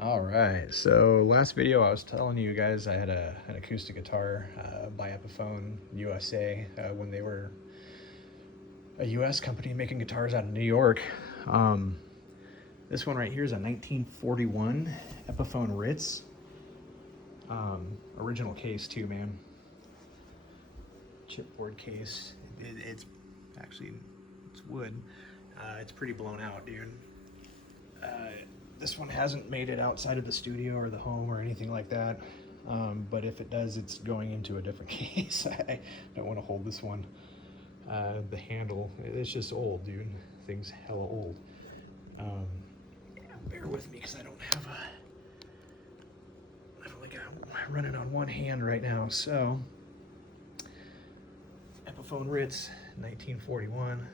All right, so last video I was telling you guys I had an acoustic guitar by Epiphone USA when they were a US company making guitars out of New York. This one right here is a 1941 Epiphone Ritz. Original case too, man. Chipboard case. It's actually, it's wood. It's pretty blown out, dude. This one hasn't made it outside of the studio or the home or anything like that. But if it does, it's going into a different case. I don't want to hold this one. The handle, it's just old, dude. Thing's hella old. Bear with me because I don't have I've only got running on one hand right now. So, Epiphone Ritz, 1941.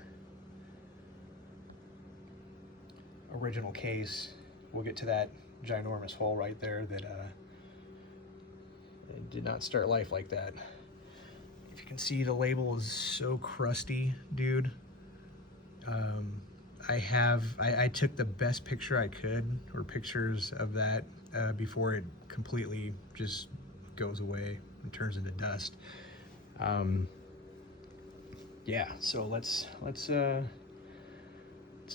Original case. We'll get to that ginormous hole right there that it did not start life like that. If you can see, the label is so crusty, dude. I took the best picture I could, or pictures of that before it completely just goes away and turns into dust. Yeah, so let's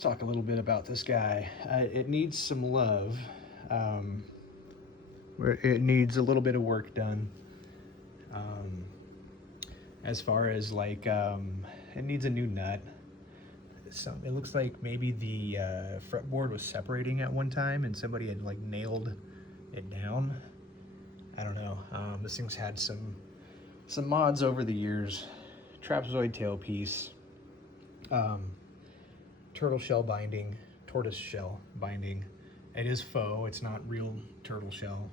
talk a little bit about this guy. It needs some love. It needs a little bit of work done. As far as like, it needs a new nut. It looks like maybe the fretboard was separating at one time and somebody had like nailed it down. I don't know. This thing's had some mods over the years. Trapezoid tailpiece. Turtle shell binding, tortoise shell binding. It is faux, it's not real turtle shell.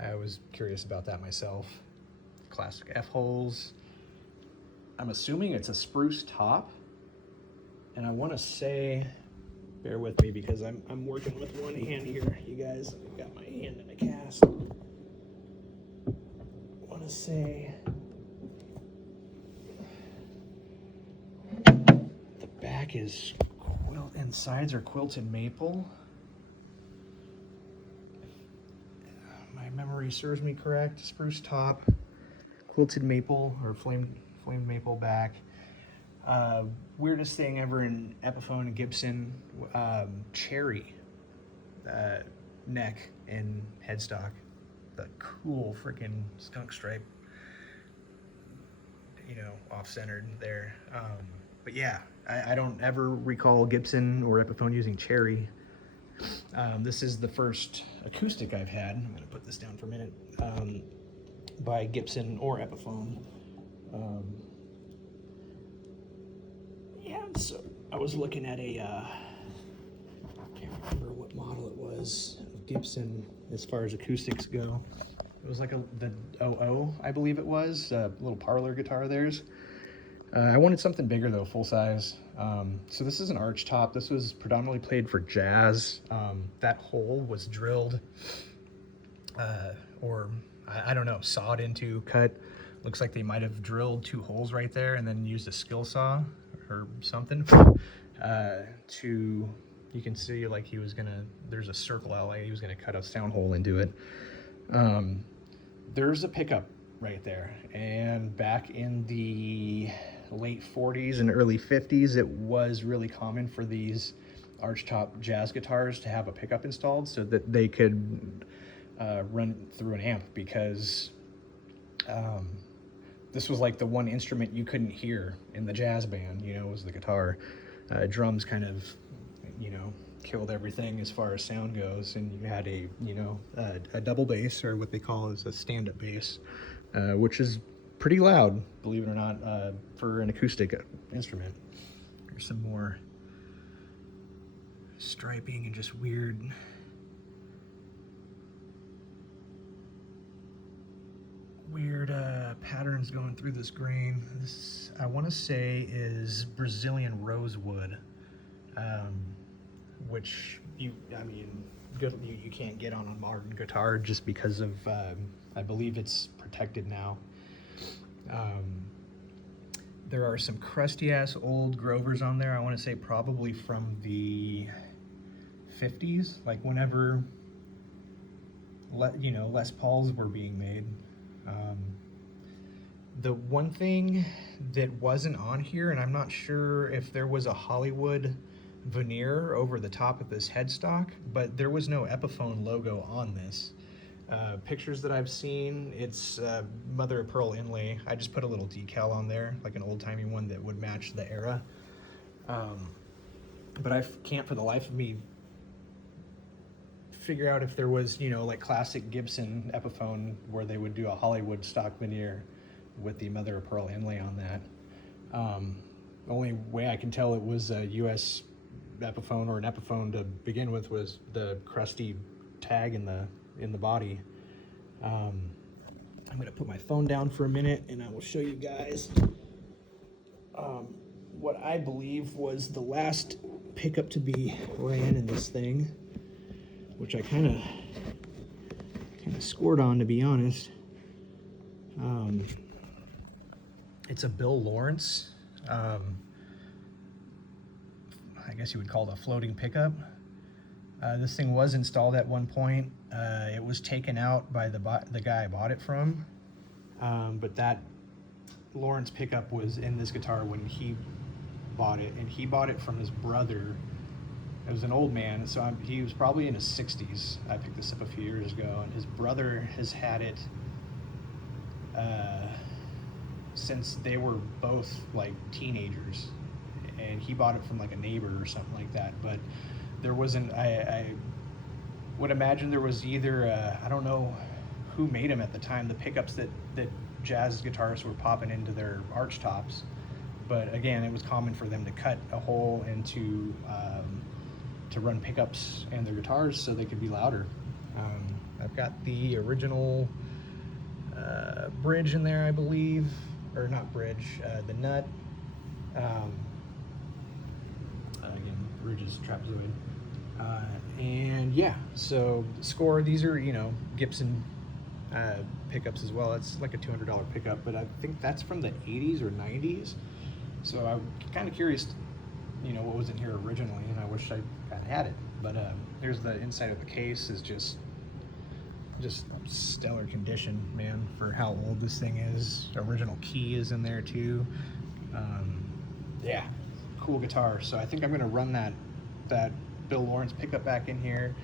I was curious about that myself. Classic F-holes. I'm assuming it's a spruce top. And I want to say, bear with me because I'm working with one hand here, you guys. I've got my hand in a cast. I want to say back is quilt and sides are quilted maple. If my memory serves me correct, spruce top, quilted maple or flamed maple back. Weirdest thing ever in Epiphone and Gibson, cherry neck and headstock. The cool freaking skunk stripe, you know, off-centered there. But yeah, I don't ever recall Gibson or Epiphone using cherry. This is the first acoustic I've had. I'm going to put this down for a minute. By Gibson or Epiphone. Yeah, so I was looking at a, I can't remember what model it was of Gibson as far as acoustics go. It was like the 00, I believe it was, a little parlor guitar of theirs. I wanted something bigger though, full size. So this is an arch top. This was predominantly played for jazz. That hole was drilled, or I don't know, sawed into, cut. Looks like they might have drilled 2 holes right there and then used a skill saw or something to, you can see like he was gonna, there's a circle out, like he was gonna cut a sound hole into it. There's a pickup right there, and back in the late 40s and early 50s, it was really common for these archtop jazz guitars to have a pickup installed so that they could run through an amp, because this was like the one instrument you couldn't hear in the jazz band, you know, was the guitar. Drums kind of, you know, killed everything as far as sound goes, and you had a, you know, a double bass, or what they call is a stand-up bass, which is pretty loud, believe it or not, for an acoustic instrument. There's some more striping and just weird patterns going through this grain. This, I want to say, is Brazilian rosewood, which you can't get on a modern guitar just because of, I believe it's protected now. There are some crusty ass old Grovers on there. I want to say probably from the 50s, like whenever Les Pauls were being made. The one thing that wasn't on here, and I'm not sure if there was a Hollywood veneer over the top of this headstock, but there was no Epiphone logo on this. Pictures that I've seen, it's mother of pearl inlay. I just put a little decal on there, like an old-timey one that would match the era. But I can't for the life of me figure out if there was, like classic Gibson Epiphone where they would do a Hollywood stock veneer with the mother of pearl inlay on that. The only way I can tell it was a US Epiphone or an Epiphone to begin with was the crusty tag in the body. I'm gonna put my phone down for a minute and I will show you guys what I believe was the last pickup to be ran in this thing, which I kind of scored on, to be honest. It's a Bill Lawrence. I guess you would call it a floating pickup. This thing was installed at one point. It was taken out by the guy I bought it from, but that Lawrence pickup was in this guitar when he bought it, and he bought it from his brother. It was an old man, so he was probably in his 60s. I picked this up a few years ago, and his brother has had it since they were both like teenagers, and he bought it from like a neighbor or something like that. But there wasn't, I would imagine there was either I don't know who made them at the time, the pickups that jazz guitarists were popping into their arch tops. But again, it was common for them to cut a hole into to run pickups and their guitars so they could be louder. I've got the original bridge in there, I believe, or not bridge, the nut. Again, bridge is trapezoid. And yeah, so score, these are, Gibson pickups as well. It's like a $200 pickup, but I think that's from the 80s or 90s. So I'm kind of curious, what was in here originally, and I wish I kind of had it. But here's the inside of the case. Is just stellar condition, man, for how old this thing is. The original key is in there too. Yeah, cool guitar. So I think I'm gonna run that Bill Lawrence pickup back in here.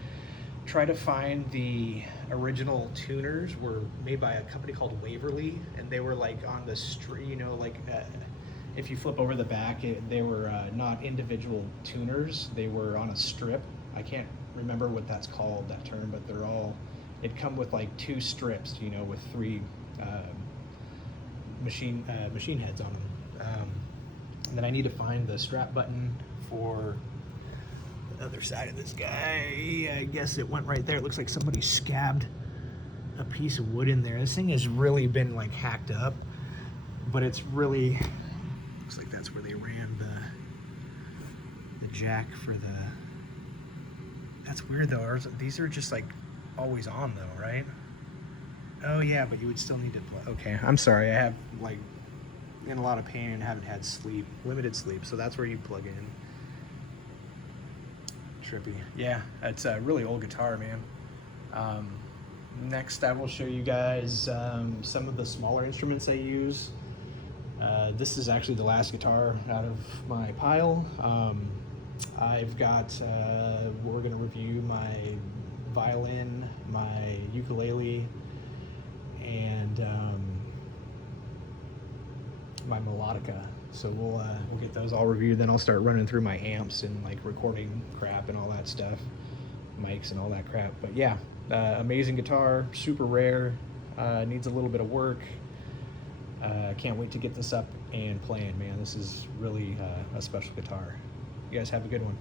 Try to find the original tuners. Were made by a company called Waverly, and they were like on the street, if you flip over the back, they were not individual tuners. They were on a strip. I can't remember what that's called, that term, but they're all, it'd come with like 2 strips, with 3 machine heads on them. And then I need to find the strap button for the other side of this guy. I guess it went right there. It looks like somebody scabbed a piece of wood in there. This thing has really been like hacked up, but it's really, looks like that's where they ran the jack for the, that's weird though. These are just like always on though, right? Oh yeah, but you would still need to plug. Okay, I'm sorry, I have like in a lot of pain and haven't had limited sleep, so that's where you plug in. Trippy. Yeah, it's a really old guitar, man. Next I will show you guys some of the smaller instruments I use. This is actually the last guitar out of my pile. I've got, we're gonna review my violin, my ukulele, and my melodica. So we'll get those all reviewed. Then I'll start running through my amps and like recording crap and all that stuff, mics and all that crap. But yeah, amazing guitar, super rare, needs a little bit of work. Can't wait to get this up and playing, man. This is really a special guitar. You guys have a good one.